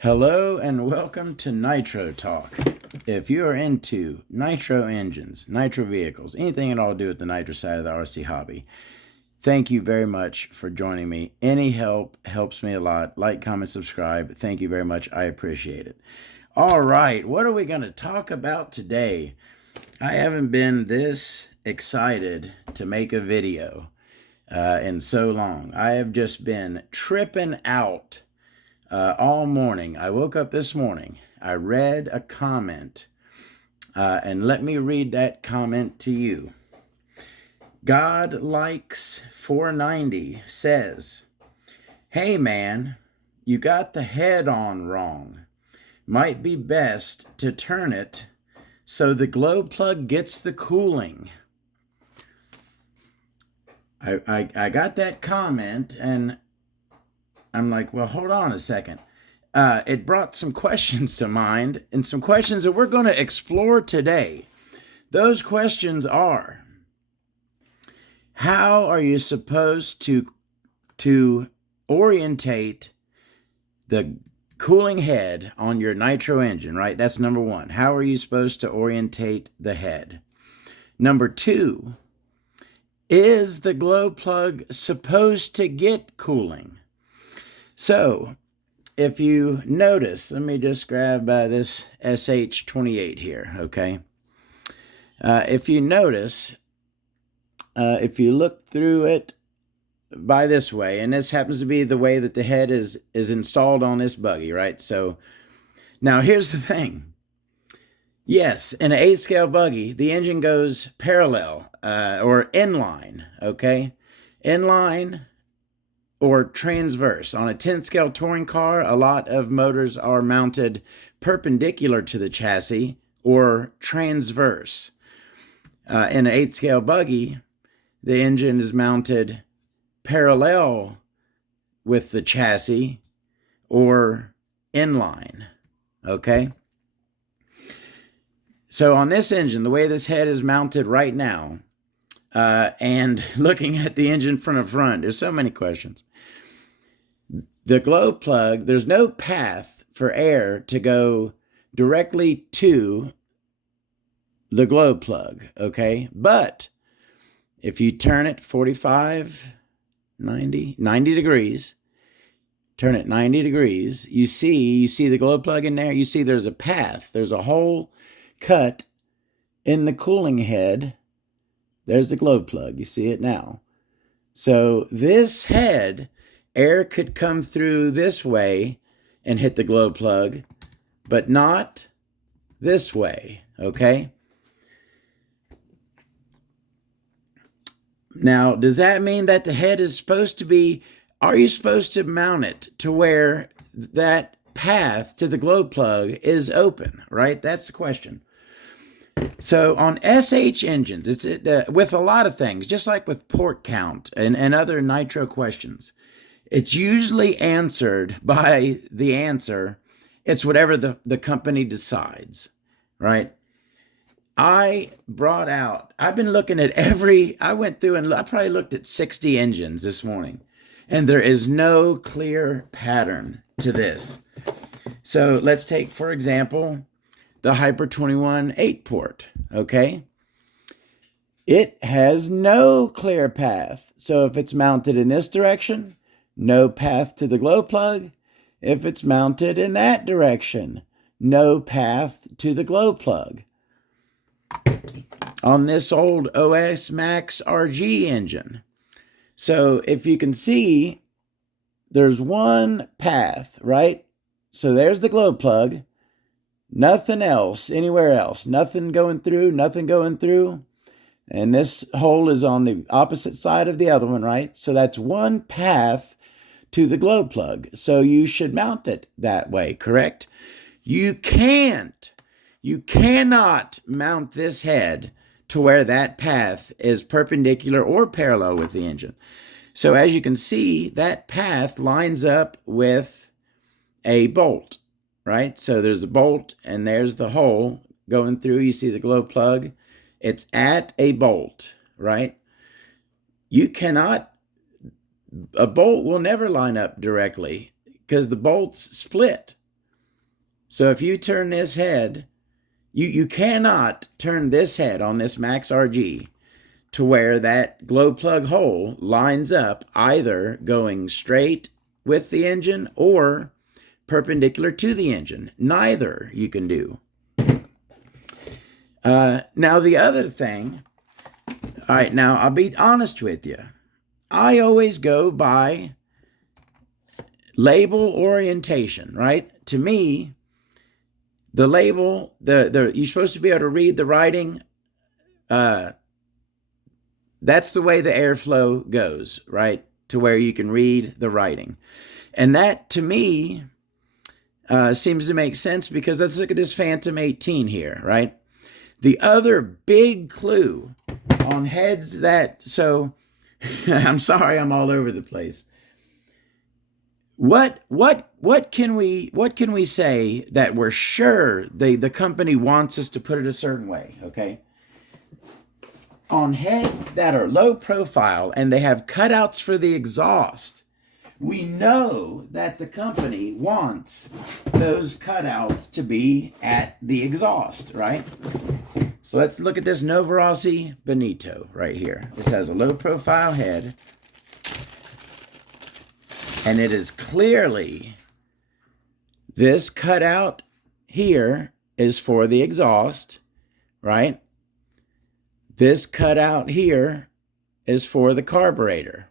Hello and welcome to Nitro Talk. If you are into nitro engines, nitro vehicles, anything at all to do with the nitro side of the RC hobby, thank you very much for joining me. Any help helps me a lot. Like, comment, subscribe. Thank you very much. I appreciate it. All right, what are we going to talk about today? I haven't been this excited to make a video in so long. I have just been tripping out all morning. I woke up this morning. I read a comment, and let me read that comment to you. God Likes 490 says, "Hey man, you got the head on wrong. Might be best to turn it so the glow plug gets the cooling." I got that comment and I'm like, well, hold on a second. It brought some questions to mind and some questions that we're going to explore today. Those questions are, how are you supposed to orientate the cooling head on your nitro engine, right? That's number one. How are you supposed to orientate the head? Number two, is the glow plug supposed to get cooling? So, if you notice, let me just grab this SH28 here, okay? If you notice, if you look through it by this way, and this happens to be the way that the head is installed on this buggy, right? So, now here's the thing. Yes, in an 8-scale buggy, the engine goes parallel or inline, okay? Inline or transverse. On a 10-scale touring car, a lot of motors are mounted perpendicular to the chassis or transverse. In an 8-scale buggy, the engine is mounted parallel with the chassis or inline, okay? So on this engine, the way this head is mounted right now, and looking at the engine from the front, there's so many questions. The glow plug, there's no path for air to go directly to the glow plug, okay? But if you turn it 45, 90 degrees, turn it 90 degrees, you see the glow plug in there. You see there's a path. There's a hole cut in the cooling head. There's the glow plug. You see it now. So this head, air could come through this way and hit the glow plug, but not this way, okay? Now, does that mean that the head is supposed to be, are you supposed to mount it to where that path to the glow plug is open, right? That's the question. So on SH engines, it's with a lot of things, just like with port count and other nitro questions, it's usually answered by the answer, it's whatever the company decides, right? I've been looking at I went through and I probably looked at 60 engines this morning, and there is no clear pattern to this. So let's take, for example, the Hyper 21 8-port, okay? It has no clear path. So if it's mounted in this direction, no path to the glow plug. If it's mounted in that direction, no path to the glow plug. On this old OS Max RG engine. So if you can see, there's one path, right? So there's the glow plug. Nothing else, anywhere else. Nothing going through, nothing going through. And this hole is on the opposite side of the other one, right? So that's one path to the glow plug. So you should mount it that way, correct? You cannot mount this head to where that path is perpendicular or parallel with the engine. So as you can see, that path lines up with a bolt, right? So there's a bolt and there's the hole going through. You see the glow plug. It's at a bolt, right? A bolt will never line up directly because the bolts split. So if you turn this head, you cannot turn this head on this Max RG to where that glow plug hole lines up either going straight with the engine or perpendicular to the engine. Neither you can do. Now the other thing, all right, now I'll be honest with you. I always go by label orientation, right? To me, the label, you're supposed to be able to read the writing. That's the way the airflow goes, right? To where you can read the writing. And that, to me, seems to make sense because let's look at this Phantom 18 here, right? The other big clue on heads that, so I'm sorry I'm all over the place. What can we say that we're sure the company wants us to put it a certain way, okay? On heads that are low profile and they have cutouts for the exhaust, we know that the company wants those cutouts to be at the exhaust, right? So let's look at this Novarossi Benito right here. This has a low profile head. And it is clearly, this cutout here is for the exhaust, right? This cutout here is for the carburetor.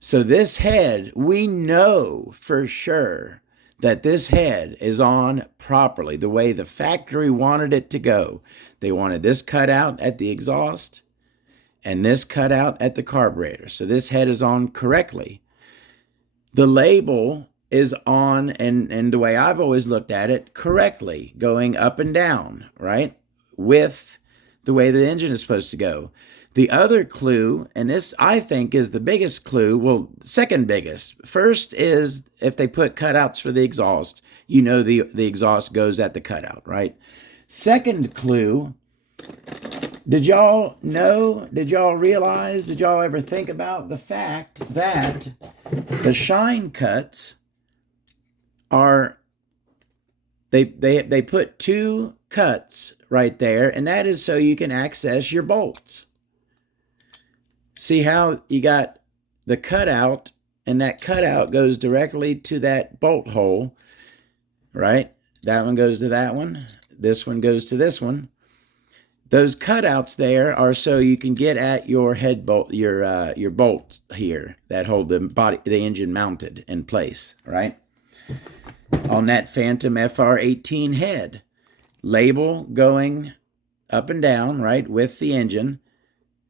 So this head, we know for sure that this head is on properly, the way the factory wanted it to go. They wanted this cutout at the exhaust and this cutout at the carburetor. So this head is on correctly. The label is on, and the way I've always looked at it, correctly, going up and down, right? With the way the engine is supposed to go. The other clue, and this I think is the biggest clue, well, second biggest. First is if they put cutouts for the exhaust, you know the exhaust goes at the cutout, right? Second clue, did y'all know, did y'all realize, did y'all ever think about the fact that the shine cuts are, they put two cuts right there, and that is so you can access your bolts. See how you got the cutout, and that cutout goes directly to that bolt hole, right? That one goes to that one. This one goes to this one. Those cutouts there are so you can get at your head bolt, your bolts here that hold the engine mounted in place, right? On that Phantom FR18 head, label going up and down, right, with the engine.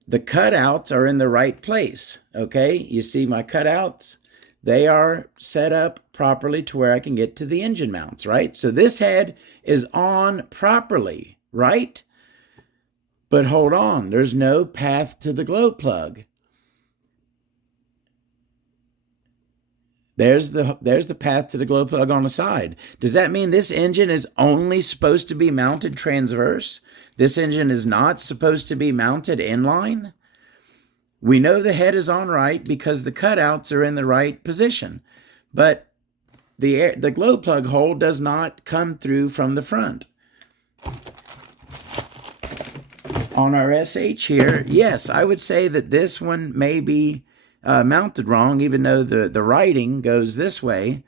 The cutouts are in the right place, okay? You see my cutouts? They are set up properly to where I can get to the engine mounts, right? So this head is on properly, right? But hold on, there's no path to the glow plug. There's the path to the glow plug on the side. Does that mean this engine is only supposed to be mounted transverse? This engine is not supposed to be mounted inline? We know the head is on right because the cutouts are in the right position. But the glow plug hole does not come through from the front. On our SH here, yes, I would say that this one may be mounted wrong, even though the writing goes this way.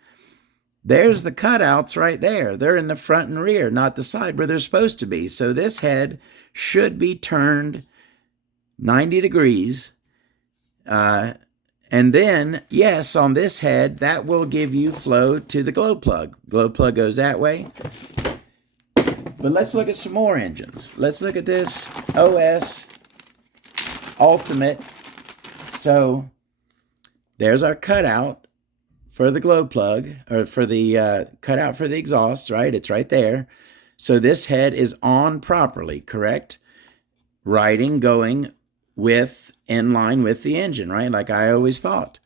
There's the cutouts right there. They're in the front and rear, not the side where they're supposed to be. So this head should be turned 90 degrees. And then, yes, on this head, that will give you flow to the glow plug. Glow plug goes that way. But let's look at some more engines. Let's look at this OS Ultimate. So there's our cutout for the glow plug, or for the cutout for the exhaust, right? It's right there. So this head is on properly, correct? Writing going in line with the engine, right? Like I always thought.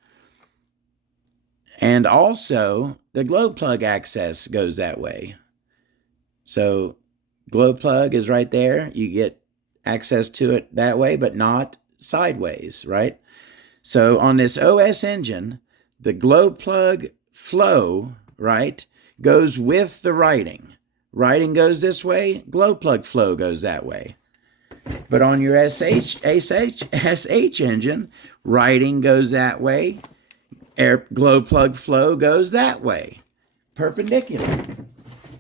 And also the glow plug access goes that way. So glow plug is right there. You get access to it that way, but not sideways, right? So on this OS engine, the glow plug flow, right, goes with the writing. writing goes this way, glow plug flow goes that way. But on your SH engine, writing goes that way, glow plug flow goes that way, perpendicular.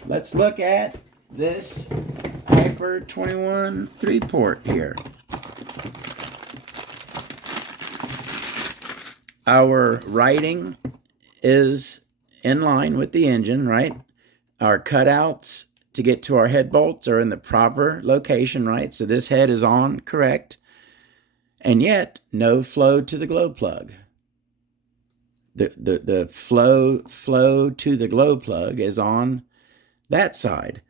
Let's look at this Hyper 21 3-port here. Our writing is in line with the engine, right? Our cutouts to get to our head bolts are in the proper location, right? So this head is on correct, and yet no flow to the glow plug. The flow to the glow plug is on that side.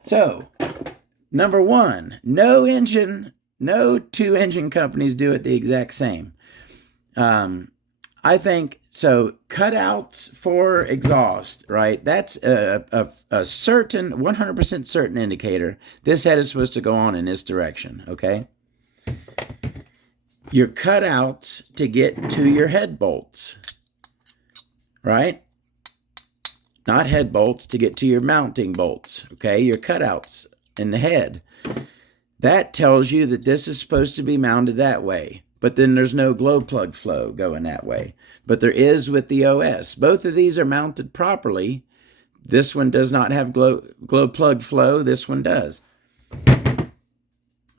So number one, no two engine companies do it the exact same. I think so. Cutouts for exhaust, right? That's a certain 100% certain indicator. This head is supposed to go on in this direction, okay? Your cutouts to get to your head bolts, right? Not head bolts to get to your mounting bolts, okay? Your cutouts in the head. That tells you that this is supposed to be mounted that way. But then there's no glow plug flow going that way. But there is with the OS. Both of these are mounted properly. This one does not have glow plug flow. This one does.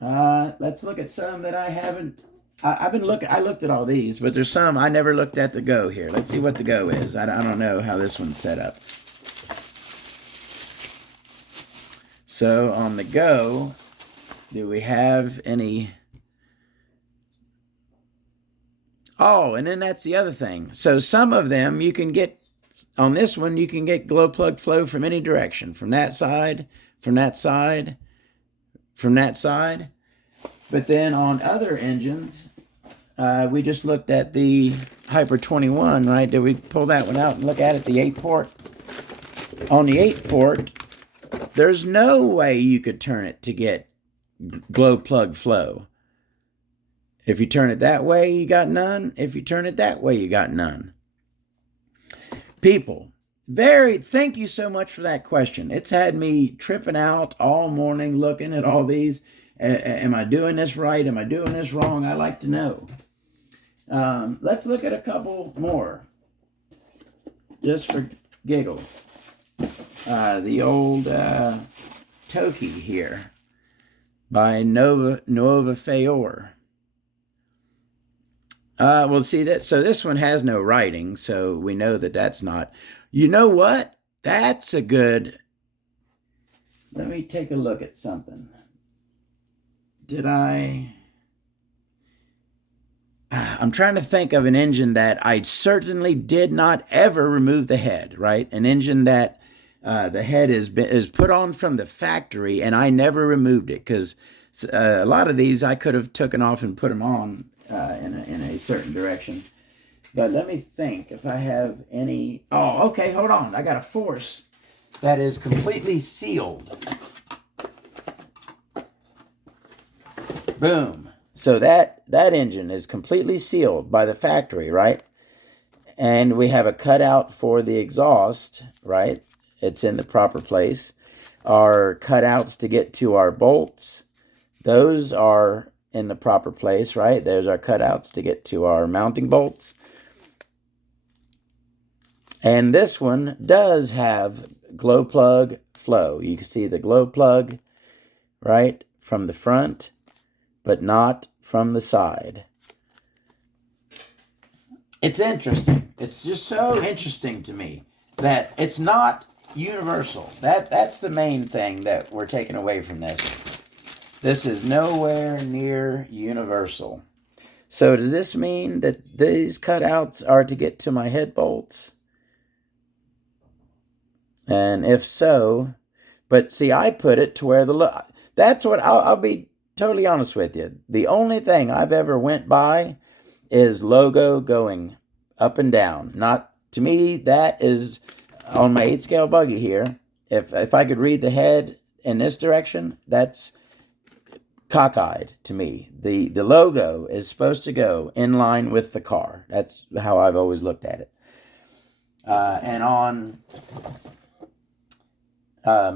Let's look at some that I haven't. I looked at all these, but there's some I never looked at the go here. Let's see what the go is. I don't know how this one's set up. So on the go, do we have any? Oh, and then that's the other thing. So some of them you can get, on this one, you can get glow plug flow from any direction. From that side, from that side, from that side. But then on other engines, we just looked at the Hyper 21, right? Did we pull that one out and look at it, the 8-port? On the 8-port, there's no way you could turn it to get glow plug flow. If you turn it that way, you got none. If you turn it that way, you got none. People, thank you so much for that question. It's had me tripping out all morning looking at all these. Am I doing this right? Am I doing this wrong? I like to know. Let's look at a couple more, just for giggles. The old Toki here by Nova Feor. Well, see that. So this one has no writing, so we know that that's not. You know what? That's a good. Let me take a look at something. Did I? I'm trying to think of an engine that I certainly did not ever remove the head. Right, an engine that the head is put on from the factory, and I never removed it because a lot of these I could have taken off and put them on. In a certain direction. But let me think if I have any. Oh, okay, hold on. I got a force that is completely sealed. Boom. So that engine is completely sealed by the factory, right? And we have a cutout for the exhaust, right? It's in the proper place. Our cutouts to get to our bolts, those are in the proper place, right? There's our cutouts to get to our mounting bolts. And this one does have glow plug flow. You can see the glow plug, right, from the front, but not from the side. It's interesting. It's just so interesting to me that it's not universal. That's the main thing that we're taking away from this. This is nowhere near universal. So does this mean that these cutouts are to get to my head bolts? And if so, but see, I put it to where that's what I'll be totally honest with you. The only thing I've ever went by is logo going up and down. Not to me, that is on my 8-scale buggy here. If I could read the head in this direction, that's cockeyed to me. The logo is supposed to go in line with the car. That's how I've always looked at it. And on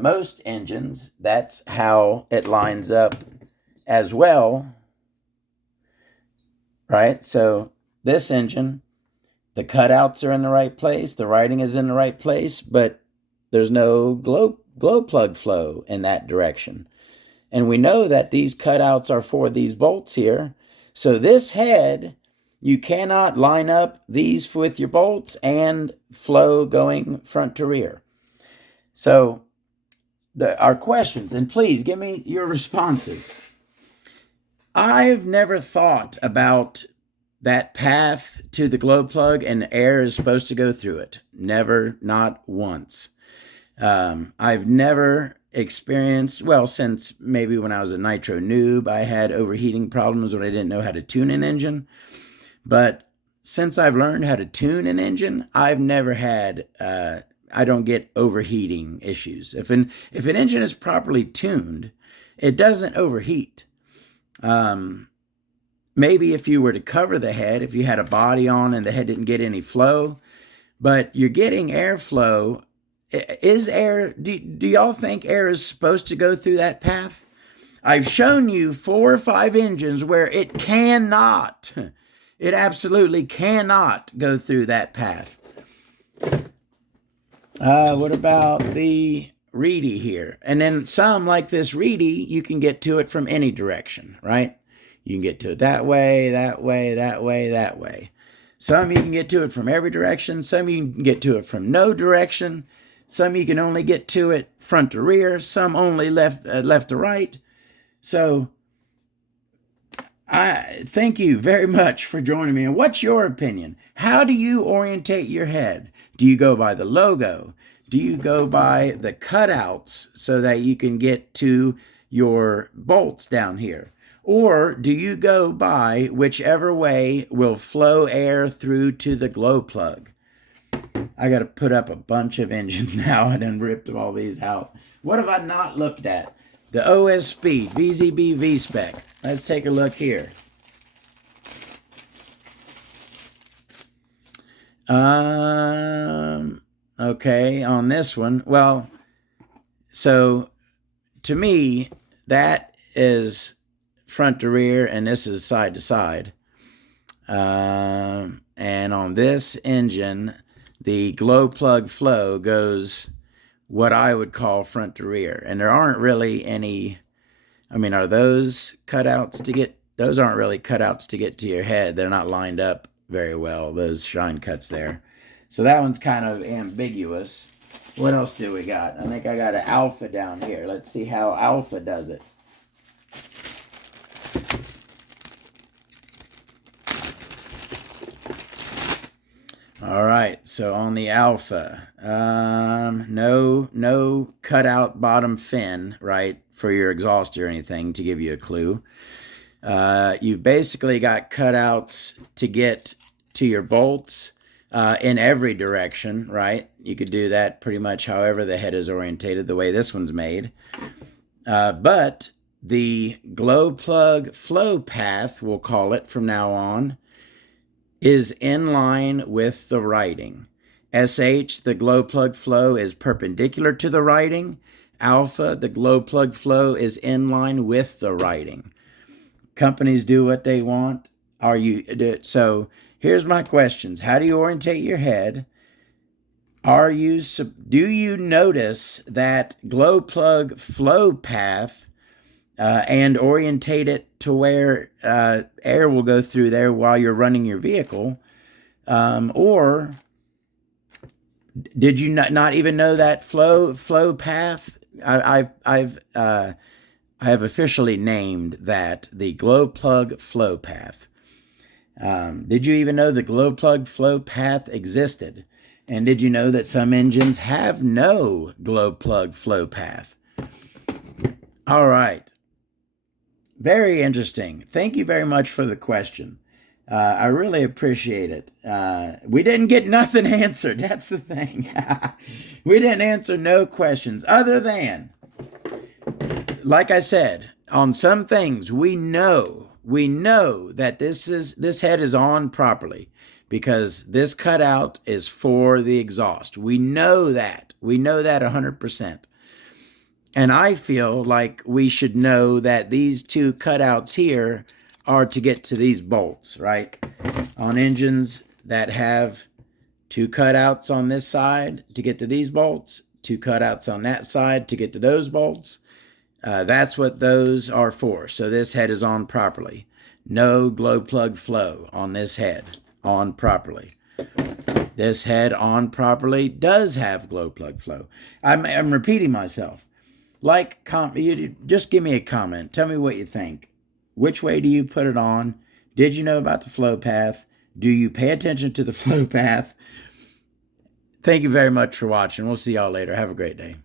most engines, that's how it lines up as well, right? So this engine, the cutouts are in the right place, the writing is in the right place, but there's no glow plug flow in that direction. And we know that these cutouts are for these bolts here. So this head, you cannot line up these with your bolts and flow going front to rear. So our questions, and please give me your responses. I've never thought about that path to the glow plug and air is supposed to go through it. Never, not once. I've never experienced, well, since maybe when I was a Nitro noob, I had overheating problems when I didn't know how to tune an engine. But since I've learned how to tune an engine, I've never had, I don't get overheating issues. If an engine is properly tuned, it doesn't overheat. Maybe if you were to cover the head, if you had a body on and the head didn't get any flow, but you're getting airflow. Is air, do y'all think air is supposed to go through that path? I've shown you 4 or 5 engines where it cannot. It absolutely cannot go through that path. What about the Reedy here? And then some like this Reedy, you can get to it from any direction, right? You can get to it that way, that way, that way, that way. Some you can get to it from every direction. Some you can get to it from no direction. Some you can only get to it front to rear. Some only left to right. So I thank you very much for joining me. And what's your opinion? How do you orientate your head? Do you go by the logo? Do you go by the cutouts so that you can get to your bolts down here? Or do you go by whichever way will flow air through to the glow plug? I got to put up a bunch of engines now and then ripped all these out. What have I not looked at? The OS Speed, VZB V-Spec. Let's take a look here. Okay, on this one, well, so to me, that is front to rear, and this is side to side. And on this engine, the glow plug flow goes what I would call front to rear. And there aren't really any, I mean, are those cutouts to get, those aren't really cutouts to get to your head. They're not lined up very well, those shine cuts there. So that one's kind of ambiguous. What else do we got? I think I got an Alpha down here. Let's see how Alpha does it. All right, so on the Alpha, no cutout bottom fin, right, for your exhaust or anything, to give you a clue. You've basically got cutouts to get to your bolts in every direction, right? You could do that pretty much however the head is orientated, the way this one's made. But the glow plug flow path, we'll call it from now on, is in line with the writing. SH, the glow plug flow, is perpendicular to the writing. Alpha, the glow plug flow, is in line with the writing. Companies do what they want. So here's my questions. How do you orientate your head? Do you notice that glow plug flow path and orientate it to where air will go through there while you're running your vehicle? Or did you not even know that flow path? I have officially named that the glow plug flow path. Did you even know the glow plug flow path existed? And did you know that some engines have no glow plug flow path? All right. Very interesting. Thank you very much for the question. I really appreciate it. We didn't get nothing answered. That's the thing. We didn't answer no questions other than, like I said, on some things we know that this head is on properly because this cutout is for the exhaust. We know that. We know that 100%. And I feel like we should know that these two cutouts here are to get to these bolts, right? On engines that have two cutouts on this side to get to these bolts, two cutouts on that side to get to those bolts. That's what those are for. So this head is on properly. No glow plug flow on this head, on properly. This head on properly does have glow plug flow. I'm repeating myself. Just give me a comment. Tell me what you think. Which way do you put it on? Did you know about the flow path? Do you pay attention to the flow path? Thank you very much for watching. We'll see y'all later. Have a great day.